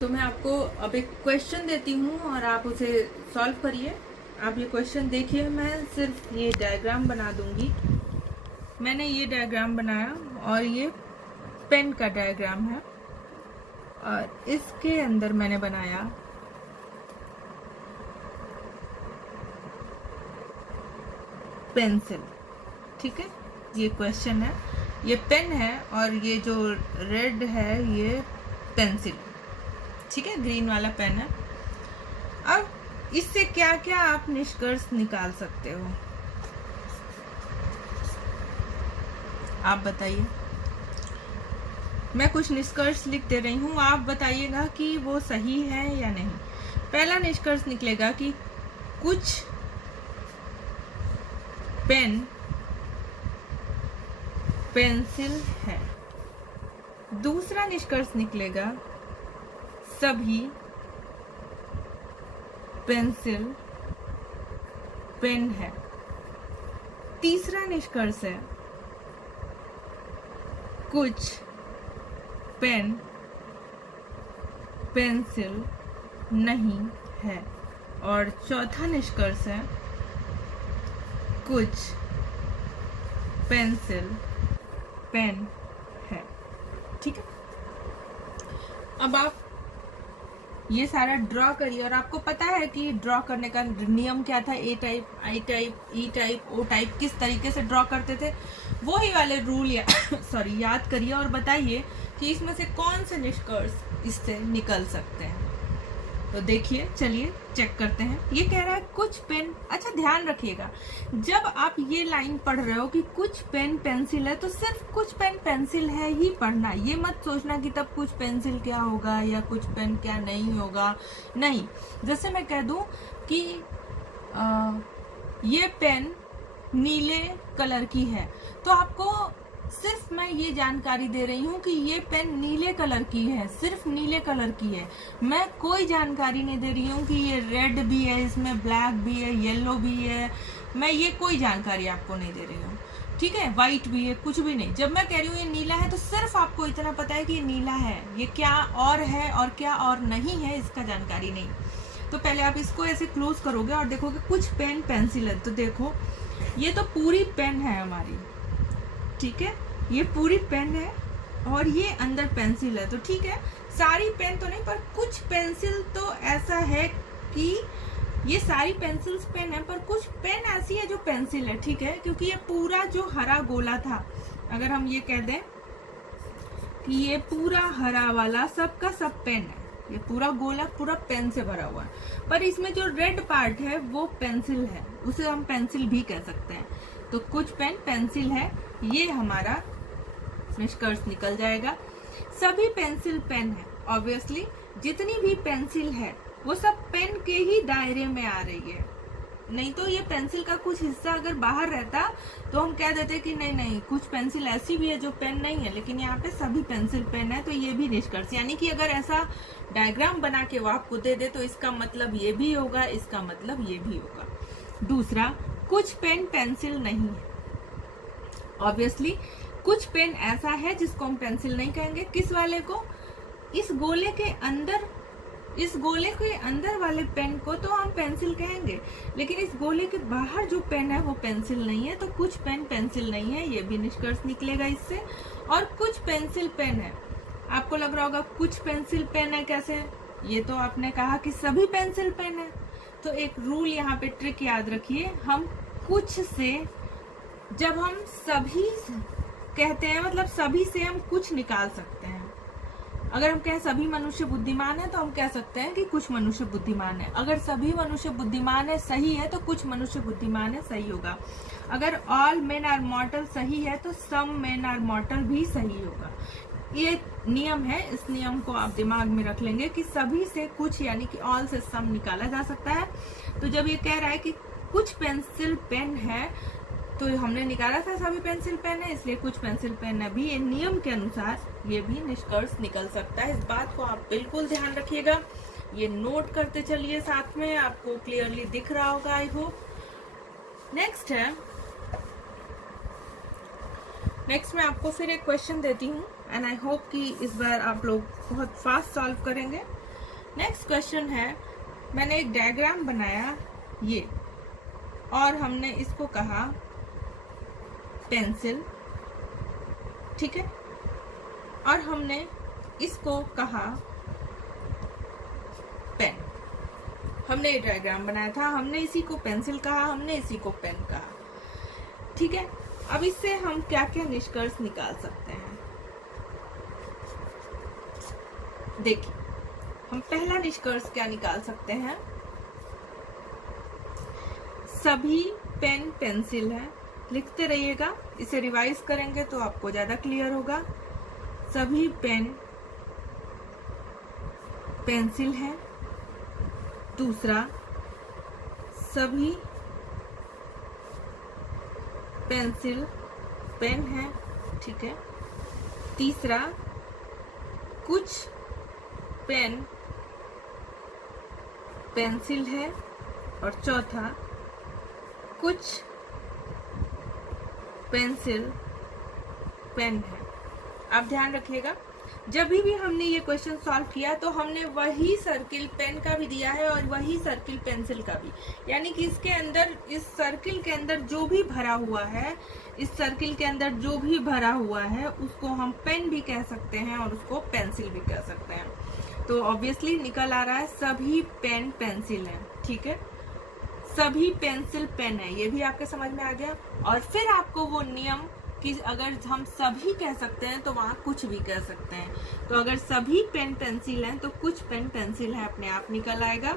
तो मैं आपको अब एक क्वेश्चन देती हूँ और आप उसे सॉल्व करिए। आप ये क्वेश्चन देखिए, मैं सिर्फ ये डायग्राम बना दूंगी। मैंने ये डायग्राम बनाया और ये पेन का डायग्राम है और इसके अंदर मैंने बनाया पेंसिल। ठीक है, ये क्वेश्चन है, ये पेन है और ये जो रेड है ये पेंसिल। ठीक है, ग्रीन वाला पेन है। अब इससे क्या क्या आप निष्कर्ष निकाल सकते हो, आप बताइए। मैं कुछ निष्कर्ष लिख दे रही हूँ, आप बताइएगा कि वो सही है या नहीं। पहला निष्कर्ष निकलेगा कि कुछ पेन पेंसिल है। दूसरा निष्कर्ष निकलेगा सभी पेंसिल पेन है। तीसरा निष्कर्ष है कुछ पेन पेंसिल नहीं है। और चौथा निष्कर्ष है कुछ पेंसिल पेन है। ठीक है, अब आप ये सारा ड्रॉ करिए और आपको पता है कि ड्रॉ करने का नियम क्या था। A type, I type, E type, O type किस तरीके से ड्रॉ करते थे, वही वाले रूल याद करिए और बताइए कि इसमें से कौन से निष्कर्ष इससे निकल सकते हैं। तो देखिए, चलिए चेक करते हैं। ये कह रहा है कुछ पेन। अच्छा, ध्यान रखिएगा, जब आप ये लाइन पढ़ रहे हो कि कुछ पेन पेंसिल है, तो सिर्फ कुछ पेन पेंसिल है ही पढ़ना। ये मत सोचना कि तब कुछ पेंसिल क्या होगा या कुछ पेन क्या नहीं होगा। नहीं, जैसे मैं कह दूं कि ये पेन नीले कलर की है, तो आपको सिर्फ मैं ये जानकारी दे रही हूँ कि ये पेन नीले कलर की है, सिर्फ नीले कलर की है। मैं कोई जानकारी नहीं दे रही हूँ कि ये रेड भी है, इसमें ब्लैक भी है, येलो भी है। मैं ये कोई जानकारी आपको नहीं दे रही हूँ। ठीक है, व्हाइट भी है, कुछ भी नहीं। जब मैं कह रही हूँ ये नीला है, तो सिर्फ आपको इतना पता है कि ये नीला है। ये क्या और है और क्या और नहीं है, इसका जानकारी नहीं। तो पहले आप इसको ऐसे क्लोज करोगे और देखोगे कुछ पेन पेंसिल है। तो देखो, ये तो पूरी पेन है हमारी। ठीक है, ये पूरी पेन है और ये अंदर पेंसिल है। तो ठीक है, सारी पेन तो नहीं, पर कुछ पेंसिल तो ऐसा है कि ये सारी पेंसिल्स पेन है, पर कुछ पेन ऐसी है जो पेंसिल है। ठीक है, क्योंकि ये पूरा जो हरा गोला था, अगर हम ये कह दें कि ये पूरा हरा वाला सब का सब पेन है, ये पूरा गोला पूरा पेन से भरा हुआ है, पर इसमें जो रेड पार्ट है वो पेंसिल है, उसे हम पेंसिल भी कह सकते हैं। तो कुछ पेन पेंसिल है, ये हमारा निष्कर्ष निकल जाएगा। सभी पेंसिल पेन है। ऑब्वियसली जितनी भी पेंसिल है वो सब पेन के ही दायरे में आ रही है। नहीं तो ये पेंसिल का कुछ हिस्सा अगर बाहर रहता तो हम कह देते कि नहीं नहीं, कुछ पेंसिल ऐसी भी है जो पेन नहीं है, लेकिन यहाँ पे सभी पेंसिल पेन है। तो ये भी निष्कर्ष, यानी कि अगर ऐसा डायग्राम बना के वो आपको दे दे तो इसका मतलब ये भी होगा, इसका मतलब ये भी होगा। दूसरा, कुछ पेन पेंसिल नहीं है। ऑब्वियसली कुछ पेन ऐसा है जिसको हम पेंसिल नहीं कहेंगे। किस वाले को? इस गोले के अंदर वाले पेन को तो हम पेंसिल कहेंगे, लेकिन इस गोले के बाहर जो पेन है वो पेंसिल नहीं है। तो कुछ पेन पेंसिल नहीं है, ये भी निष्कर्ष निकलेगा इससे। और कुछ पेंसिल पेन है। आपको लग रहा होगा कुछ पेंसिल पेन है कैसे? ये तो आपने कहा कि सभी पेंसिल पेन है। तो एक रूल यहाँ पे, ट्रिक याद रखिए, हम कुछ से जब हम सभी कहते हैं, मतलब सभी से हम कुछ निकाल सकते हैं। अगर हम कहें सभी मनुष्य बुद्धिमान है, तो हम कह सकते हैं कि कुछ मनुष्य बुद्धिमान है। अगर सभी मनुष्य बुद्धिमान है सही है, तो कुछ मनुष्य बुद्धिमान है सही होगा। अगर ऑल मेन आर मॉर्टल सही है, तो सम मेन आर मॉर्टल भी सही होगा। ये नियम है, इस नियम को आप दिमाग में रख लेंगे कि सभी से कुछ, यानी कि ऑल से सम निकाला जा सकता है। तो जब ये कह रहा है कि कुछ पेंसिल पेन है, तो हमने निकाला था सभी पेंसिल पेन है, इसलिए कुछ पेंसिल पेन है भी। ये नियम के अनुसार ये भी निष्कर्ष निकल सकता है। इस बात को आप बिल्कुल ध्यान रखिएगा, ये नोट करते चलिए साथ में, आपको क्लियरली दिख रहा होगा आई होप। नेक्स्ट है, नेक्स्ट मैं आपको फिर एक क्वेश्चन देती हूँ एंड आई होप कि इस बार आप लोग बहुत फास्ट सॉल्व करेंगे। नेक्स्ट क्वेश्चन है, मैंने एक डायग्राम बनाया ये, और हमने इसको कहा पेंसिल, ठीक है, और हमने इसको कहा पेन। हमने ये डायग्राम बनाया था, हमने इसी को पेंसिल कहा, हमने इसी को पेन कहा, ठीक है। अब इससे हम क्या क्या निष्कर्ष निकाल सकते हैं, देखिए हम पहला निष्कर्ष क्या निकाल सकते हैं, सभी पेन पेंसिल है। लिखते रहिएगा, इसे रिवाइज करेंगे तो आपको ज्यादा क्लियर होगा। सभी पेन पेंसिल है। दूसरा, सभी पेंसिल पेन है, ठीक है। तीसरा, कुछ पेन पेंसिल है। और चौथा, कुछ पेंसिल पेन है। आप ध्यान रखिएगा, जब भी हमने ये क्वेश्चन सॉल्व किया तो हमने वही सर्किल पेन का भी दिया है और वही सर्किल पेंसिल का भी, यानी कि इसके अंदर, इस सर्किल के अंदर जो भी भरा हुआ है, इस सर्किल के अंदर जो भी भरा हुआ है उसको हम पेन भी कह सकते हैं और उसको पेंसिल भी कह सकते हैं। तो ऑब्वियसली निकल आ रहा है सभी पेन पेंसिल है, ठीक है, सभी पेंसिल पेन है, ये भी आपके समझ में आ गया। और फिर आपको वो नियम कि अगर हम सभी कह सकते हैं तो वहां कुछ भी कह सकते हैं। तो अगर सभी पेन पेंसिल हैं तो कुछ पेन पेंसिल है अपने आप निकल आएगा,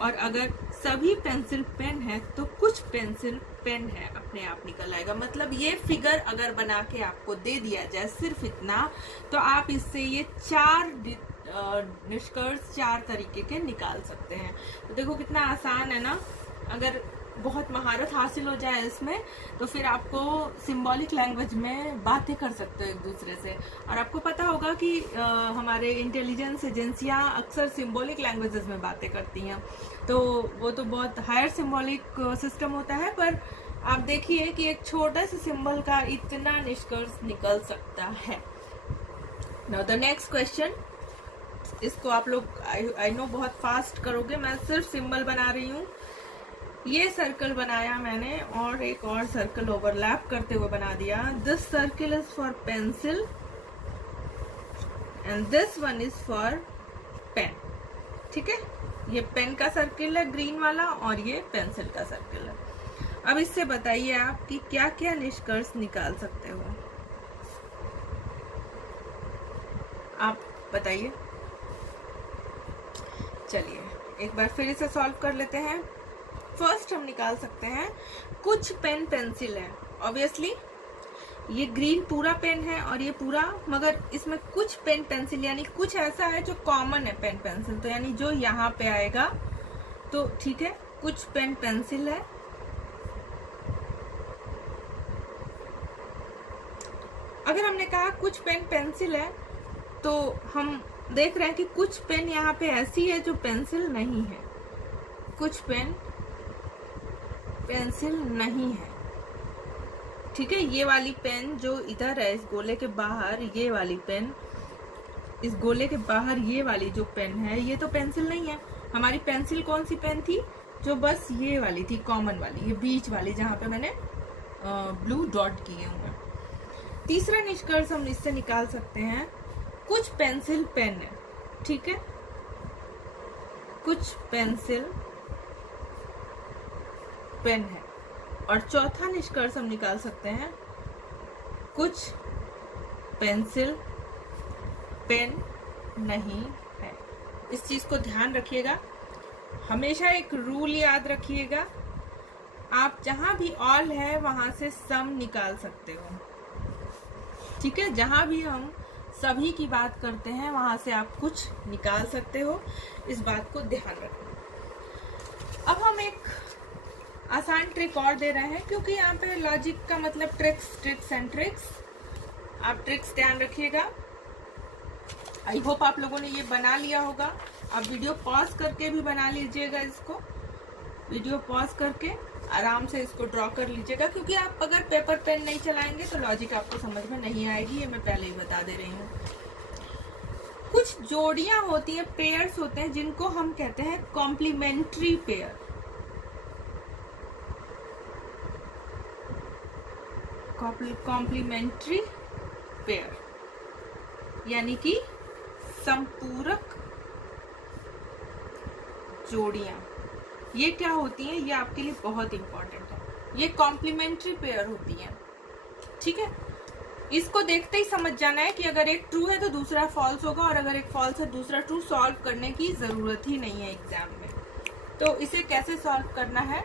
और अगर सभी पेंसिल पेन है तो कुछ पेंसिल पेन है अपने आप निकल आएगा। मतलब ये फिगर अगर बना के आपको दे दिया जाए सिर्फ इतना, तो आप इससे ये चार निष्कर्ष चार तरीके के निकाल सकते हैं। तो देखो कितना आसान है ना। अगर बहुत महारत हासिल हो जाए इसमें तो फिर आपको सिंबॉलिक लैंग्वेज में बातें कर सकते हो एक दूसरे से। और आपको पता होगा कि हमारे इंटेलिजेंस एजेंसियां अक्सर सिंबॉलिक लैंग्वेजेस में बातें करती हैं, तो वो तो बहुत हायर सिंबॉलिक सिस्टम होता है, पर आप देखिए कि एक छोटा सा सिंबल का इतना निष्कर्ष निकल सकता है। नाउ द नेक्स्ट क्वेश्चन, इसको आप लोग आई नो बहुत फास्ट करोगे, मैं सिर्फ सिंबल बना रही हूँ। ये सर्कल बनाया मैंने और एक और सर्कल ओवरलैप करते हुए बना दिया। This circle is for pencil and this one is for pen, ठीक है। ये पेन का सर्कल है ग्रीन वाला और ये पेंसिल का सर्कल है। अब इससे बताइए आप कि क्या क्या निष्कर्ष निकाल सकते हो, आप बताइए। चलिए एक बार फिर इसे सॉल्व कर लेते हैं। फर्स्ट हम निकाल सकते हैं कुछ पेन पेंसिल है। ऑब्वियसली ये ग्रीन पूरा पेन है और ये पूरा, मगर इसमें कुछ पेन पेंसिल यानी कुछ ऐसा है जो कॉमन है पेन पेंसिल, तो यानी जो यहाँ पे आएगा तो ठीक है, कुछ पेन पेंसिल है। अगर हमने कहा कुछ पेन पेंसिल है तो हम देख रहे हैं कि कुछ पेन यहाँ पे ऐसी है जो पेंसिल नहीं है, कुछ पेन पेंसिल नहीं है, ठीक है। ये वाली पेन जो इधर है इस गोले के बाहर, ये वाली पेन इस गोले के बाहर, ये वाली जो पेन है ये तो पेंसिल नहीं है। हमारी पेंसिल कौन सी पेन थी, जो बस ये वाली थी, कॉमन वाली, ये बीच वाली जहां पे मैंने ब्लू डॉट किए हुए। तीसरा निष्कर्ष हम इससे निकाल सकते हैं कुछ पेंसिल पेन है, ठीक है, कुछ पेंसिल पेन है। और चौथा निष्कर्ष हम निकाल सकते हैं कुछ पेंसिल पेन नहीं है। इस चीज को ध्यान रखिएगा, हमेशा एक रूल याद रखिएगा, आप जहां भी ऑल है वहां से सम निकाल सकते हो, ठीक है। जहां भी हम सभी की बात करते हैं वहां से आप कुछ निकाल सकते हो, इस बात को ध्यान रखना। अब हम एक आसान ट्रिक और दे रहे हैं, क्योंकि यहाँ पे लॉजिक का मतलब ट्रिक्स एंड ट्रिक्स, आप ट्रिक्स ध्यान रखिएगा। आई होप आप लोगों ने ये बना लिया होगा। आप वीडियो पॉज करके भी बना लीजिएगा, इसको वीडियो पॉज करके आराम से इसको ड्रॉ कर लीजिएगा, क्योंकि आप अगर पेपर पेन नहीं चलाएंगे तो लॉजिक आपको समझ में नहीं आएगी, ये मैं पहले ही बता दे रही हूँ। कुछ जोड़ियां होती हैं, पेयर्स होते हैं, जिनको हम कहते हैं कॉम्प्लीमेंट्री पेयर। कॉम्प्लीमेंट्री पेयर यानी कि संपूरक जोड़ियां। ये क्या होती हैं, ये आपके लिए बहुत इंपॉर्टेंट है। ये कॉम्प्लीमेंट्री पेयर होती हैं, ठीक है। इसको देखते ही समझ जाना है कि अगर एक ट्रू है तो दूसरा फॉल्स होगा, और अगर एक फॉल्स है दूसरा ट्रू। सॉल्व करने की जरूरत ही नहीं है एग्जाम में। तो इसे कैसे सॉल्व करना है,